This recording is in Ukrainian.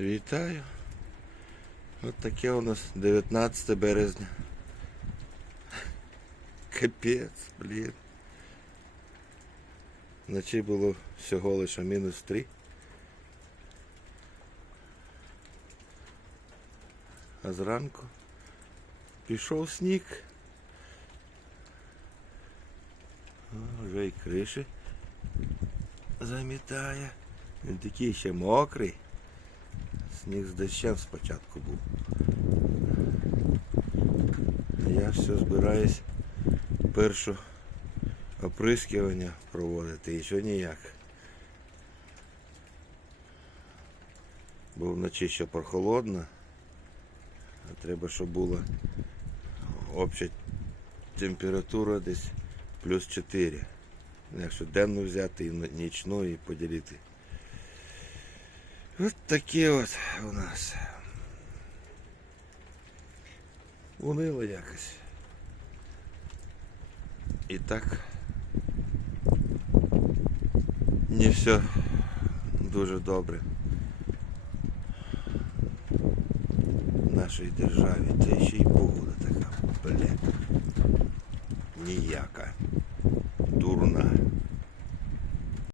Вітаю. От таке у нас 19 березня. Капець, блін. Вночі було всього лише мінус 3. А зранку пішов сніг. О, вже і криші замітає. Він такий ще мокрий. Сніг з дощем спочатку був. Я все збираюсь першу оприскування проводити і ще ніяк. Бо вночі ще прохолодно. А треба, щоб була обща температура десь плюс 4. Якщо денну взяти і нічну і поділити. Вот такие вот у нас. Унило якось. І так не все дуже добре в нашій державі, та ще й погода така, бля, ніяка.